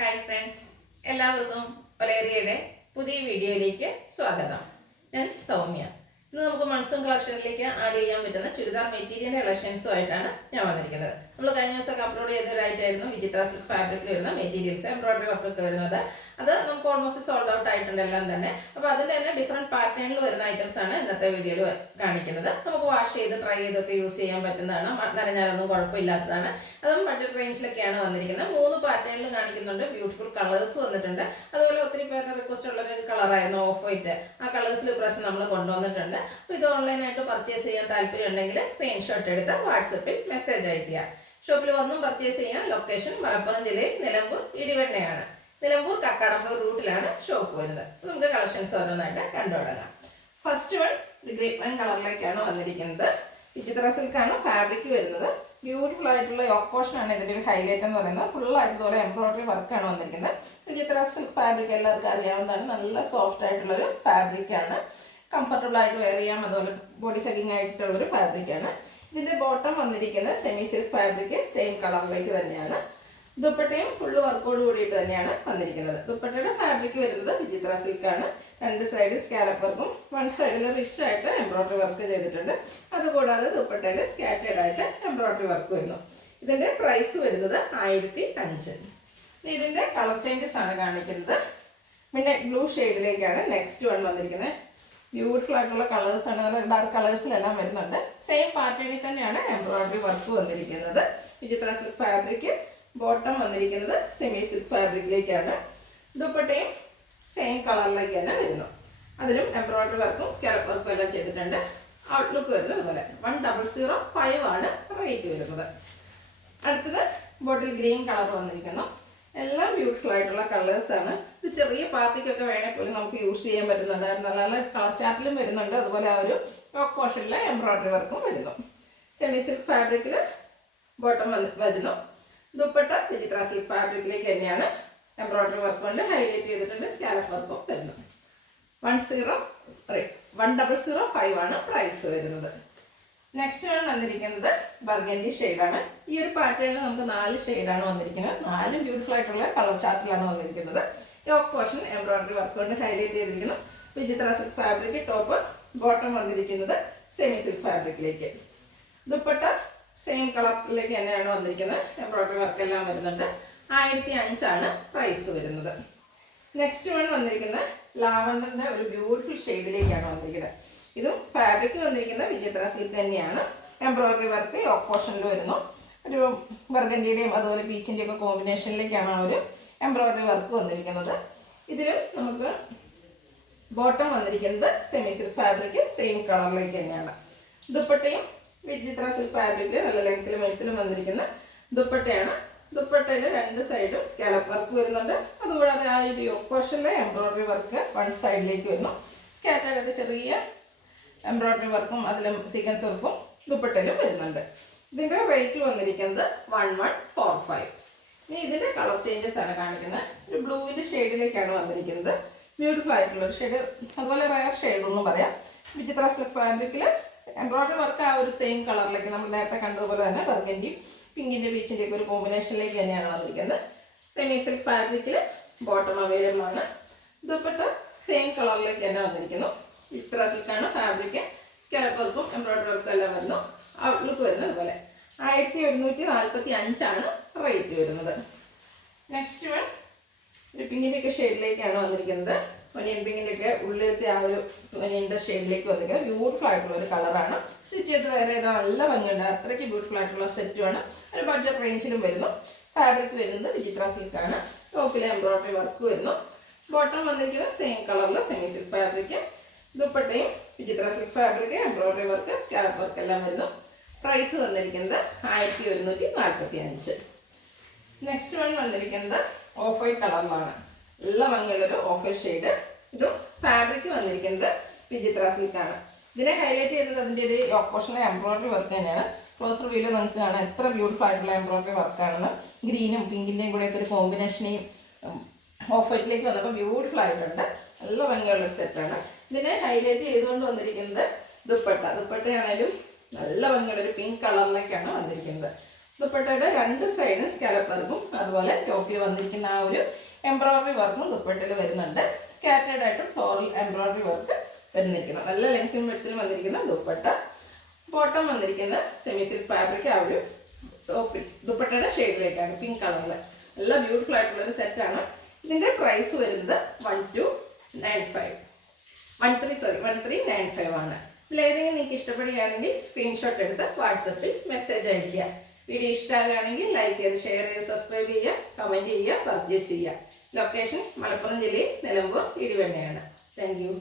Hi friends, എല്ലാവർക്കും ഒലേറിയയുടെ പുതിയ വീഡിയോയിലേക്ക് സ്വാഗതം. ഞാൻ സൗമ്യ. ഇന്ന് നമുക്ക് മൺസൂൺ കളക്ഷനിലേക്ക് ആഡ് ചെയ്യാൻ പറ്റുന്ന ചുരിദാർ മെറ്റീരിയലിൻ്റെ കളക്ഷൻസുമായിട്ടാണ് ഞാൻ വന്നിരിക്കുന്നത്. നമ്മൾ കഴിഞ്ഞ ദിവസമൊക്കെ അപ്ലോഡ് ചെയ്തൊരായിട്ടായിരുന്നു വിചിത്ര സിൽക്ക് ഫാബ്രിക്കിൽ വരുന്ന മെറ്റീരിയൽസ്, എംബ്രോയിഡറി വർക്കൊക്കെ വരുന്നത്. അത് നമുക്ക് ഓൾമോസ്റ്റ് സോൾഡ് ഔട്ട് ആയിട്ടുണ്ട് എല്ലാം തന്നെ. അപ്പോൾ അതിൽ തന്നെ ഡിഫറെൻറ്റ് പാറ്റേണിൽ വരുന്ന ഐറ്റംസ് ആണ് ഇന്നത്തെ വീഡിയോയിൽ കാണിക്കുന്നത്. നമുക്ക് വാഷ് ചെയ്ത് ട്രൈ ചെയ്തൊക്കെ യൂസ് ചെയ്യാൻ പറ്റുന്നതാണ്. നനഞ്ഞാലൊന്നും കുഴപ്പമില്ലാത്തതാണ്. അതും ബഡ്ജറ്റ് റേഞ്ചിലൊക്കെയാണ് വന്നിരിക്കുന്നത്. 3 പാറ്റേണിൽ കാണിക്കുന്നുണ്ട്. ബ്യൂട്ടിഫുൾ കളേഴ്സ് വന്നിട്ടുണ്ട്. അതുപോലെ ഒത്തിരി പേരുടെ റിക്വസ്റ്റ് ഉള്ളൊരു കളറായിരുന്നു ഓഫ് വൈറ്റ്. ആ കളേഴ്സിൽ പ്രശ്നം നമ്മൾ കൊണ്ടുവന്നിട്ടുണ്ട്. അപ്പോൾ ഇത് ഓൺലൈനായിട്ട് പർച്ചേസ് ചെയ്യാൻ താല്പര്യം ഉണ്ടെങ്കിൽ സ്ക്രീൻഷോട്ട് എടുത്ത് വാട്സപ്പിൽ മെസ്സേജ് അയയ്ക്കുക. ഷോപ്പിൽ വന്നും പർച്ചേസ് ചെയ്യാൻ. ലൊക്കേഷൻ മലപ്പുറം ജില്ലയിൽ നിലമ്പൂർ ഇടിവണ്ണയാണ്. നിലമ്പൂർ കക്കാടമ്പൂർ റൂട്ടിലാണ് ഷോപ്പ് വരുന്നത്. നമുക്ക് കളക്ഷൻസ് ഓരോന്നായിട്ട് കണ്ടു തുടങ്ങാം. ഫസ്റ്റ് വൺ ഗ്രേപ്പ് വൈൻ കളറിലേക്കാണ് വന്നിരിക്കുന്നത്. വിചിത്ര സിൽക്കാണ് ഫാബ്രിക് വരുന്നത്. ബ്യൂട്ടിഫുൾ ആയിട്ടുള്ള യോക്ക് പോർഷനാണ് ഇതിൻ്റെ ഒരു ഹൈലൈറ്റ് എന്ന് പറയുന്നത്. ഫുള്ളായിട്ട് ഇതുപോലെ എംബ്രോയിഡറി വർക്കാണ് വന്നിരിക്കുന്നത്. വിചിത്ര സിൽക്ക് ഫാബ്രിക് എല്ലാവർക്കും അറിയാവുന്നതാണ്. നല്ല സോഫ്റ്റ് ആയിട്ടുള്ളൊരു ഫാബ്രിക്കാണ്. കംഫർട്ടബിൾ ആയിട്ട് വെയർ ചെയ്യാം. അതുപോലെ ബോഡി ഹഗിങ് ആയിട്ടുള്ളൊരു ഫാബ്രിക്കാണ്. ഇതിൻ്റെ ബോട്ടം വന്നിരിക്കുന്നത് സെമി സിൽക്ക് ഫാബ്രിക്, സെയിം കളറിലേക്ക് തന്നെയാണ്. ദുപ്പട്ടയും ഫുള്ള് വർക്കോട് കൂടിയിട്ട് തന്നെയാണ് വന്നിരിക്കുന്നത്. ദുപ്പട്ടയുടെ ഫാബ്രിക് വരുന്നത് വിചിത്ര സിൽക്കാണ്. 2 സൈഡിൽ സ്കാലപ്പ് വർക്കും 1 സൈഡിൽ റിച്ച് ആയിട്ട് എംബ്രോയിഡറി വർക്ക് ചെയ്തിട്ടുണ്ട്. അതുകൂടാതെ ദുപ്പട്ടയിൽ സ്കാറ്റേഡ് ആയിട്ട് എംബ്രോയിഡറി വർക്ക് വരുന്നു. ഇതിൻ്റെ പ്രൈസ് വരുന്നത് 1005. ഇതിൻ്റെ കളർ ചേഞ്ചസ് ആണ് കാണിക്കുന്നത്. പിന്നെ ബ്ലൂ ഷെയ്ഡിലേക്കാണ് നെക്സ്റ്റ് വൺ വന്നിരിക്കുന്നത്. ബ്യൂട്ടിഫുൾ ആയിട്ടുള്ള കളേഴ്സാണ്. നല്ല ഡാർക്ക് കളേഴ്സിലെല്ലാം വരുന്നുണ്ട്. സെയിം പാറ്റേണിൽ തന്നെയാണ് എംബ്രോയിഡറി വർക്ക് വന്നിരിക്കുന്നത്. വിചിത്ര സിൽക്ക് ഫാബ്രിക്. ബോട്ടം വന്നിരിക്കുന്നത് സെമി സിൽക്ക് ഫാബ്രിക്കിലേക്കാണ്. ദുപ്പട്ടയും സെയിം കളറിലേക്ക് തന്നെ വരുന്നു. അതിലും എംബ്രോയിഡറി വർക്കും സ്കാലപ്പ് വർക്കും എല്ലാം ചെയ്തിട്ടുണ്ട്. ഔട്ട്ലുക്ക് വരുന്നത് അതുപോലെ 1005 ആണ് റേറ്റ് വരുന്നത്. അടുത്തത് ബോട്ടിൽ ഗ്രീൻ കളർ വന്നിരിക്കുന്നു. എല്ലാം ബ്യൂട്ടിഫുൾ ആയിട്ടുള്ള കളേഴ്സാണ്. ഇത് ചെറിയ പാർട്ടിക്കൊക്കെ വേണേൽ പോലും നമുക്ക് യൂസ് ചെയ്യാൻ പറ്റുന്നുണ്ട്. നല്ല കളർ ചാർട്ടിലും വരുന്നുണ്ട്. അതുപോലെ ആ ഒരു ടോപ്പ് പോർഷനിലെ എംബ്രോയിഡറി വർക്കും വരുന്നു. സെമി സിൽക്ക് ഫാബ്രിക്കിൽ ബോട്ടം വരുന്നു. ദുപ്പട്ട വിചിത്ര സിൽക്ക് ഫാബ്രിക്കിലേക്ക് തന്നെയാണ്. എംബ്രോയിഡറി വർക്ക് കൊണ്ട് ഹൈലൈറ്റ് ചെയ്തിട്ടുണ്ട്. സ്കാലപ്പ് വർക്കും വരുന്നു. 1005 ആണ് പ്രൈസ് വരുന്നത്. നെക്സ്റ്റ് വൺ വന്നിരിക്കുന്നത് ബർഗൻഡി ഷെയ്ഡാണ്. ഈ ഒരു പാറ്റേണിൽ നമുക്ക് 4 ഷെയ്ഡാണ് വന്നിരിക്കുന്നത്. 4 ബ്യൂട്ടിഫുൾ ആയിട്ടുള്ള കളർ ചാർട്ടിലാണ് വന്നിരിക്കുന്നത്. യോക്ക് പോർഷൻ എംബ്രോയിഡറി വർക്ക് കൊണ്ട് ഹൈലൈറ്റ് ചെയ്തിരിക്കുന്നു. വിചിത്ര സിൽക്ക് ഫാബ്രിക് ടോപ്പ്, ബോട്ടം വന്നിരിക്കുന്നത് സെമി സിൽക്ക് ഫാബ്രിക്കിലേക്ക്. ദുപ്പട്ട സെയിം കളറിലേക്ക് തന്നെയാണ് വന്നിരിക്കുന്നത്. എംബ്രോയിഡറി വർക്ക് എല്ലാം വരുന്നുണ്ട്. 1005 ആണ് പ്രൈസ് വരുന്നത്. നെക്സ്റ്റ് വൺ വന്നിരിക്കുന്നത് ലാവൻഡറിൻ്റെ ഒരു ബ്യൂട്ടിഫുൾ ഷെയ്ഡിലേക്കാണ് വന്നിരിക്കുന്നത്. ഇതും ഫാബ്രിക് വന്നിരിക്കുന്നത് വിചിത്ര സിൽക്ക് തന്നെയാണ്. എംബ്രോയിഡറി വർക്ക് യോക്ക് പോർഷനിൽ വരുന്നു. ഒരു ബർഗൻഡിയുടെയും അതുപോലെ പീച്ചിൻ്റെയും ഒക്കെ കോമ്പിനേഷനിലേക്കാണ് ആ ഒരു എംബ്രോയിഡറി വർക്ക് വന്നിരിക്കുന്നത്. ഇതിലും നമുക്ക് ബോട്ടം വന്നിരിക്കുന്നത് സെമി സിൽക്ക് ഫാബ്രിക്, സെയിം കളറിലേക്ക് തന്നെയാണ്. ദുപ്പട്ടയും വിചിത്ര സിൽക്ക് ഫാബ്രിക്കിൽ നല്ല ലെങ്ത്തിലും എഴുത്തിലും വന്നിരിക്കുന്ന ദുപ്പട്ടയാണ്. ദുപ്പട്ടയിൽ 2 സൈഡും സ്കാലപ്പ് വർക്ക് വരുന്നുണ്ട്. അതുകൂടാതെ ആ ഒരു യോക്ക് പോർഷനിലെ എംബ്രോയിഡറി വർക്ക് 1 സൈഡിലേക്ക് വരുന്നു. സ്കാറ്റേർഡ് ചെറിയ എംബ്രോയിഡറി വർക്കും അതിലും സീക്വൻസ് വർക്കും ദുപ്പട്ടയിലും വരുന്നുണ്ട്. ഇതിൻ്റെ റേറ്റ് വന്നിരിക്കുന്നത് 1145. ഇനി ഇതിൻ്റെ കളർ ചേഞ്ചസ് ആണ് കാണിക്കുന്നത്. ഒരു ബ്ലൂവിൻ്റെ ഷെയ്ഡിലേക്കാണ് വന്നിരിക്കുന്നത്. ബ്യൂട്ടിഫുൾ ആയിട്ടുള്ളൊരു ഷെയ്ഡ്, അതുപോലെ റയർ ഷെയ്ഡൊന്നും പറയാം. വിചിത്ര സിൽക്ക് ഫാബ്രിക്കിൽ എംബ്രോയിഡറി വർക്ക് ആ ഒരു സെയിം കളറിലേക്ക് നമ്മൾ നേരത്തെ കണ്ടതുപോലെ തന്നെ ബർഗൻഡി പിങ്കിൻ്റെ ബീച്ചിൻ്റെയൊക്കെ ഒരു കോമ്പിനേഷനിലേക്ക് തന്നെയാണ് വന്നിരിക്കുന്നത്. സെമി സിൽക്ക് ഫാബ്രിക്കിൽ ബോട്ടം അവൈലബിൾ ആണ്. ദുപ്പട്ട സെയിം കളറിലേക്ക് തന്നെ വന്നിരിക്കുന്നു. വിചിത്ര സിൽക്കാണ് ഫാബ്രിക്. സ്കാലപ്പ് വർക്കും എംബ്രോയിഡറി വർക്കും എല്ലാം വരുന്നു. ഔട്ട്ലുക്ക് വരുന്നത് അതുപോലെ 1145 ആണ് റേറ്റ് വരുന്നത്. നെക്സ്റ്റ് വൺ ഒരു പിങ്കിൻ്റെയൊക്കെ ഷെയ്ഡിലേക്കാണ് വന്നിരിക്കുന്നത്. ഒനിയൻ പിങ്കിൻ്റെയൊക്കെ ഉള്ളിലത്തെ ആ ഒരു ഒനിയൻ്റെ ഷെയ്ഡിലേക്ക് വന്നിരിക്കുന്നത്. ബ്യൂട്ടിഫുൾ ആയിട്ടുള്ള ഒരു കളറാണ്. സ്റ്റിച്ച് ചെയ്ത് വേറെ ഏതാ നല്ല ഭംഗിയുണ്ട്. അത്രയ്ക്ക് ബ്യൂട്ടിഫുൾ ആയിട്ടുള്ള സെറ്റുമാണ്. ഒരു ബഡ്ജറ്റ് റേഞ്ചിലും വരുന്നു. ഫാബ്രിക് വരുന്നത് വിചിത്ര സിൽക്കാണ്. ടോപ്പിലെ എംബ്രോയിഡറി വർക്ക് വരുന്നു. ബോട്ടം വന്നിരിക്കുന്നത് സെയിം കളറിൽ സെമി സിൽക്ക് ഫാബ്രിക്. ദുപ്പട്ടയും വിചിത്ര silk fabric, embroidery work, scallop work എല്ലാം വരുന്നു. പ്രൈസ് വന്നിരിക്കുന്നത് 1145. നെക്സ്റ്റ് വൺ വന്നിരിക്കുന്നത് ഓഫ് വൈറ്റ് കളറിലാണ്. നല്ല ഭംഗിയുള്ളൊരു ഓഫ് വൈറ്റ് ഷെയ്ഡ്. ഇതും ഫാബ്രിക് വന്നിരിക്കുന്നത് വിചിത്ര സിൽക്കാണ്. ഇതിനെ ഹൈലൈറ്റ് ചെയ്യുന്നത് അതിൻ്റെ ഒരു യോക്ക് പോർഷനിലെ എംബ്രോയിഡറി വർക്ക് തന്നെയാണ്. ക്ലോസ് റിവ്യൂവിൽ നിങ്ങൾക്ക് കാണാം എത്ര ബ്യൂട്ടിഫുൾ ആയിട്ടുള്ള എംബ്രോയിഡറി വർക്കാണെന്ന്. ഗ്രീനും പിങ്കിൻ്റെയും കൂടെയൊക്കെ ഒരു കോമ്പിനേഷനെയും ഓഫ് വൈറ്റിലേക്ക് വന്നപ്പോൾ ബ്യൂട്ടിഫുൾ ആയിട്ടുണ്ട്. നല്ല ഭംഗിയുള്ളൊരു സെറ്റാണ്. ഇതിനെ ഹൈലൈറ്റ് ചെയ്തുകൊണ്ട് വന്നിരിക്കുന്നത് ദുപ്പട്ടയാണേലും നല്ല ഭംഗിയുള്ള ഒരു പിങ്ക് കളറിലേക്കാണ് വന്നിരിക്കുന്നത്. ദുപ്പട്ടയുടെ രണ്ട് സൈഡും സ്കാലപ്പ് വർക്കും അതുപോലെ ടോപ്പിൽ വന്നിരിക്കുന്ന ആ ഒരു എംബ്രോയിഡറി വർക്കും ദുപ്പട്ടയിൽ വരുന്നുണ്ട്. സ്കാറ്റേഡ് ആയിട്ടും ഫ്ലോറൽ എംബ്രോയിഡറി വർക്ക് വരുന്നിരിക്കുന്നത്. നല്ല ലെങ്ത്തും വെഡ്ത്തിലും വന്നിരിക്കുന്ന ദുപ്പട്ട. ബോട്ടം വന്നിരിക്കുന്ന സെമി സിൽക്ക് ഫാബ്രിക് ആ ഒരു ടോപ്പിൽ ദുപ്പട്ടയുടെ ഷെയ്ഡിലേക്കാണ്, പിങ്ക് കളറിൽ. നല്ല ബ്യൂട്ടിഫുൾ ആയിട്ടുള്ളൊരു സെറ്റാണ്. ഇതിൻ്റെ പ്രൈസ് വരുന്നത് 1395 ആണ്. ഇതിലേതെങ്കിലും നിങ്ങൾക്ക് ഇഷ്ടപ്പെടുകയാണെങ്കിൽ സ്ക്രീൻഷോട്ട് എടുത്ത് വാട്സപ്പിൽ മെസ്സേജ് അയയ്ക്കുക. വീഡിയോ ഇഷ്ടമാകുകയാണെങ്കിൽ ലൈക്ക് ചെയ്ത് ഷെയർ ചെയ്ത് സബ്സ്ക്രൈബ് ചെയ്യുക, കമൻറ്റ് ചെയ്യുക, പർച്ചേസ് ചെയ്യുക. ലൊക്കേഷൻ മലപ്പുറം ജില്ലയിൽ നിലമ്പൂർ ഇടിവണ്ണയാണ്. Thank you.